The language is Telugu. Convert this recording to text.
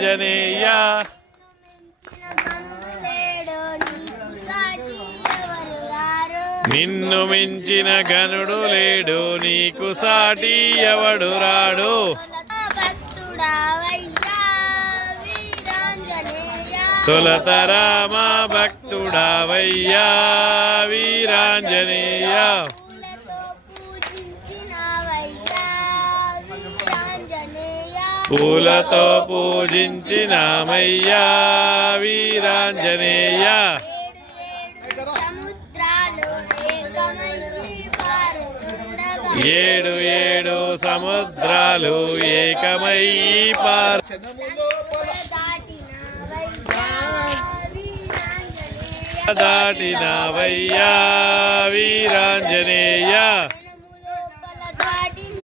వీరాంజనేయ నిన్ను మించిన గనుడు లేడు నీకు సాటి ఎవడు రాడు తొలతరామ భక్తుడావయ్యా వీరాంజనేయ పూలతో పూజించినామయ్యా వీరాంజనేయ ఏడు ఏడు సముద్రాలు ఏకమై దాటినవయ్యా వీరాంజనేయ